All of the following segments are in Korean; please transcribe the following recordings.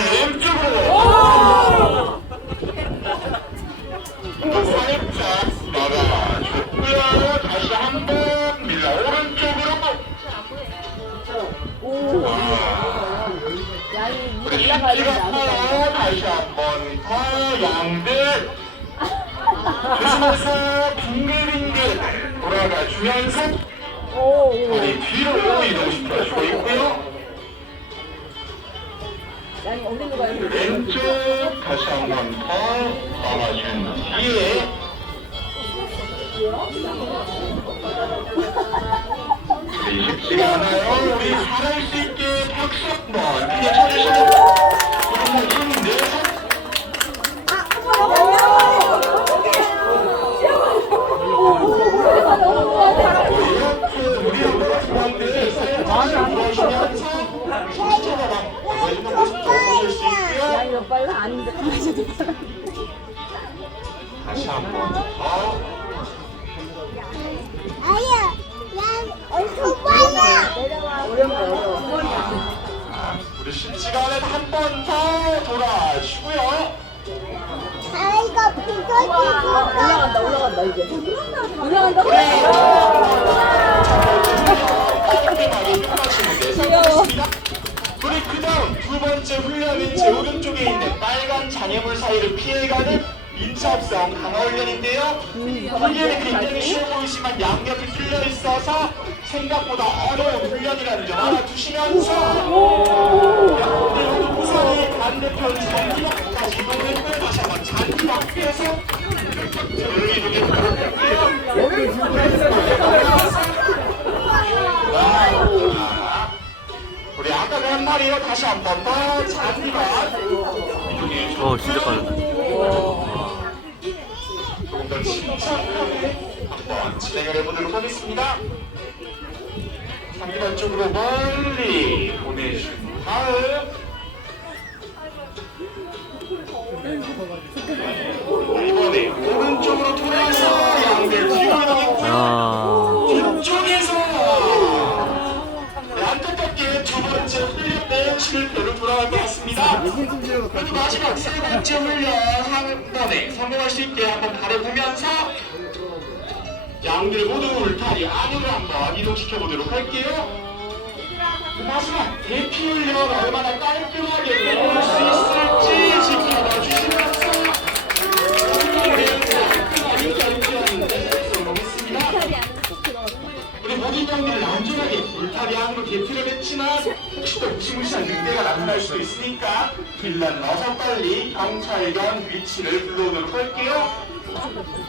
왼쪽으로 살짝 나가줬고요. 다시 한번 밀라 오른쪽으로 오. 양이 우리 위로 올라가야 되지 쉽지가 않을까? 않아요. 다시 한번 더 양들 웃으면서 빙글빙글 돌아가 주면서 오, 오. 다리 뒤로 이동시켜주고 있고요. 왼쪽 다시 한 번더 막아준 뒤에 우리 쉽지가 않아요. 우리 잘할 수 있게 박수 한번 크게 조금 더 힘내서 우리 막 보여주는 모습도 보실 수 빨라? 아닌데 강아지도 빨라. 다시 한 번 더. 아야, 난 엄청 빨라. 어려워. 우리 쉽지가 않은 한번 더 돌아주고요. 다리가 부서지고. 올라간다, 올라간다, 이제. 올라간다. 깔끔하게 끝마치 그 다음 두 번째 훈련은 제 오른쪽에 있는 빨간 장애물 사이를 피해가는 인차합성 강화 훈련인데요. 훈련이 굉장히 쉬워 보이지만 양옆이 뚫려 있어서 생각보다 어려운 훈련이라는 점 알아두시면서 양대로 우선이 반대편 잔디바퀴까지 이동했고 다시 한번 잔디바퀴에서 저를 이동해 보도록 할게요. 우리 아까 한 말이에요. 다시 한 번더 이동해 어 진짜 빠르다 조금 더 침착하게 한번 진행을 해보도록 하겠습니다. 상기반 쪽으로 멀리 보내준 다음 마지막 세 번째 훈련 한 번에 성공할 수 있게 한번 바라보면서 양들 모두 울타리 안으로 한번 이동시켜 보도록 할게요. 마지막 대피 훈련 얼마나 깔끔하게 넣을 수 있을지 지켜봐 주시면서 우리는 깔끔하게 결정하는데 성공했습니다. 우리 모든 경기를 울타리 안으로 대피를 했지만 혹시 또 무시무시한 늑대가 나타날 수도 있으니까 일단 넣어서 빨리 경찰관 위치를 불러오도록 할게요.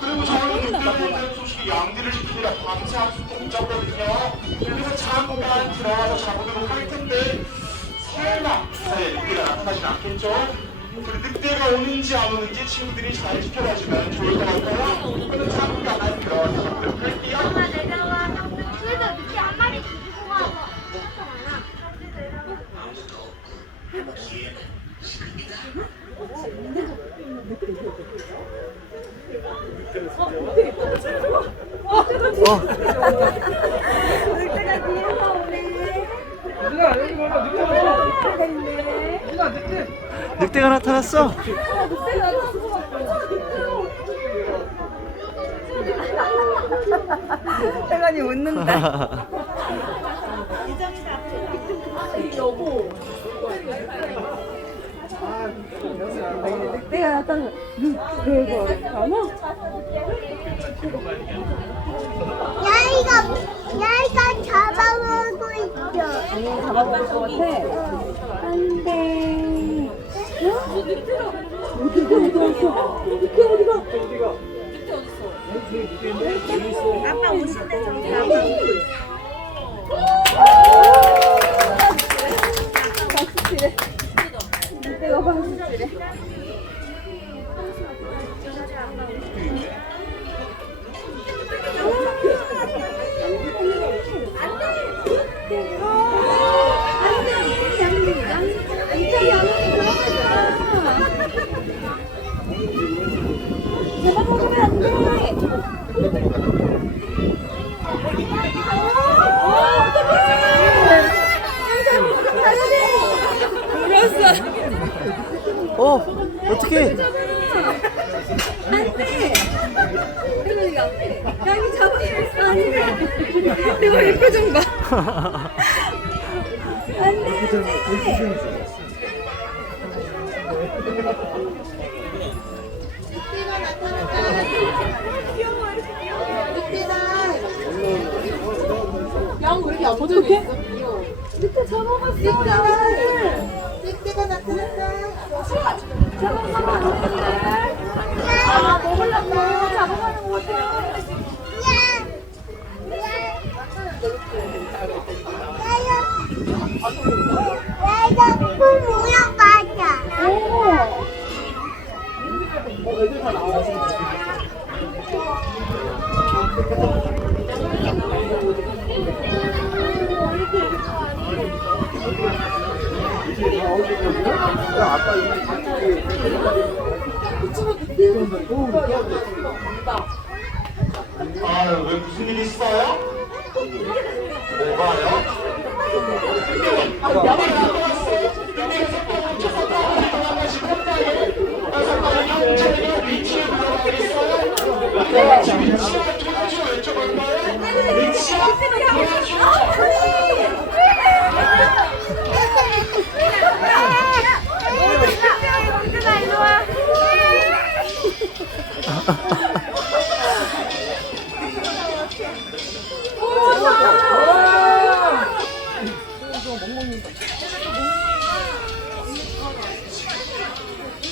그리고 저희는 늑대에 대한 소식이 양들을 지키느라 밤새 한숨 못 잤거든요. 그래서 잠깐 들어가서 자보도록 할 텐데 설마 사이에 늑대가 나타나진 않겠죠? 그리고 늑대가 오는지 안 오는지 친구들이 잘 지켜봐주면 좋을 것 같아요. 그럼 잠깐 들어가서 자보도록 할게요. 엄마 내려와. 그래도 밑에 한 마리 죽이고 가서. 많아. 늑대가 뒤에서 오네. 늑대가 나타났어 태관이 웃는다. 여보. 늑대가 나타나. 늑대가 나타 나? 야이가, 야이가 잡아먹고 있어. 당연히 잡아먹을 것 같아. 안 돼. 어? 늑대 어디 갔어? 늑대 어디가? 아빠 오신대 저기 아빠. 늑대가 박수 치래. 잡 어, 어떻게? 안돼. 그러니까 양이 잡아. 안돼. 내가 이 표정 봐. 안돼. 양왜 잡아봤어. 늑대가 나타났다. 아 같아. 내가 아유, 왜 무슨 일 있어요? 뭐가요? 빨리 경찰에 위치를 물어봐야겠어요? 같이 위치를 도와줘 여쭤볼까요? 위치야? 도와줘 일로 와.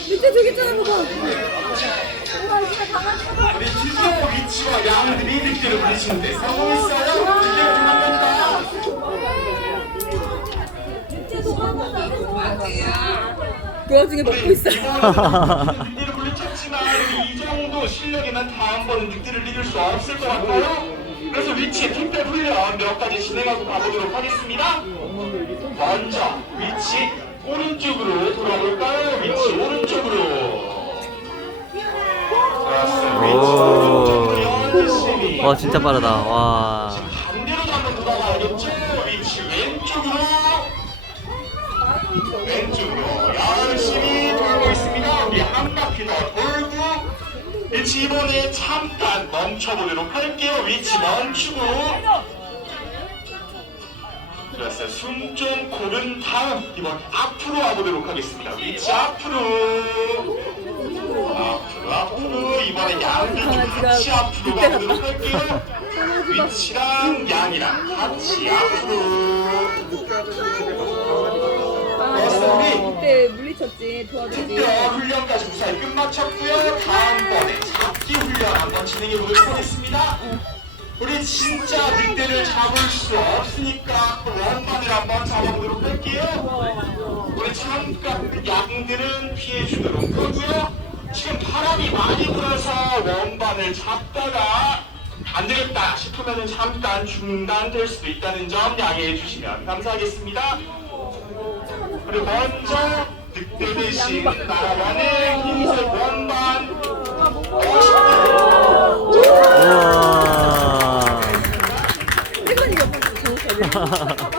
밑에 저기 있잖아? 늑대가 도망간다 그 와중에 먹고 있어. 늑대를 물리쳤지만 이 정도 실력이면 다음번은 늑대를 이길 수 없을 것 같아요. 그래서 위치 특별 훈련 몇 가지 진행하고 가보도록 하겠습니다. 먼저 위치 오른쪽으로 돌아볼까요? 위치 오른쪽으로. 좋았어요. 위치 오른쪽으로 열심히. 와, 진짜 빠르다. 와. 반대로도 한번 돌아가야겠죠? 위치 왼쪽으로. 왼쪽으로 열심히 돌고 있습니다. 우리 한 바퀴 더 돌 이번에 잠깐 멈춰보도록 할게요. 위치 멈추고 좋았어요. 숨 좀 고른 다음 이번 앞으로 와보도록 하겠습니다. 위치 앞으로 앞으로 앞으로 이번에 양들 좀 같이 앞으로 가보도록 할게요. 위치랑 양이랑 같이 앞으로 좋았어요. 그 때 물리쳤지 도와주지. 특별 훈련까지 무사히 끝마쳤고요. 다음번에 잡기 훈련 한번 진행해 보도록 하겠습니다. 우리 진짜 늑대를 잡을 수 없으니까 또 원반을 한번 잡아보도록 할게요. 우리 잠깐 양들은 피해 주도록 하고요. 지금 바람이 많이 불어서 원반을 잡다가 안 되겠다 싶으면 잠깐 중단될 수도 있다는 점 양해해 주시면 감사하겠습니다. 그리고 먼저 늑대 대신 날아가는 흰색 원반 50개 우와.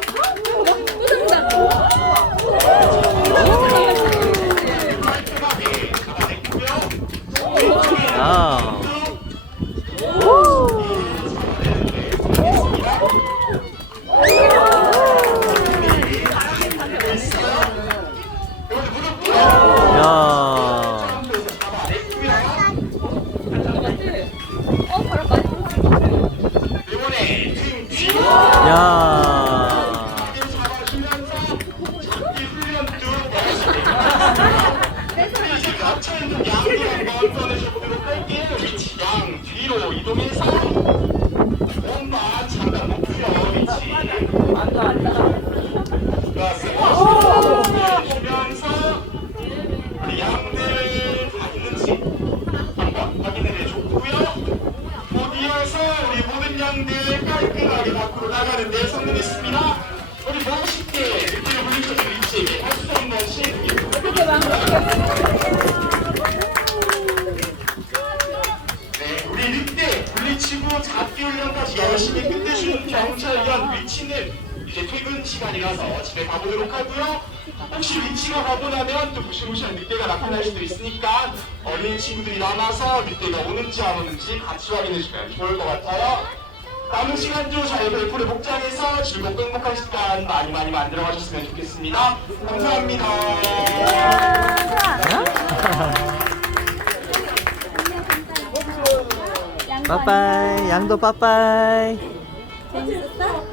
야. 하고요. 혹시 위치가 나면 또 무시무시한 늑대가 나타날 수도 있으니까 어린 친구들이 남아서 늑대가 오는지 안 오는지 같이 확인해주면 좋을 것 같아요. 남은 시간도 잘 별풀에 복장해서 즐겁고 행복한 시간 많이 많이 만들어 가셨으면 좋겠습니다. 감사합니다. 빠빠이. 양도 빠빠이. 재밌었어?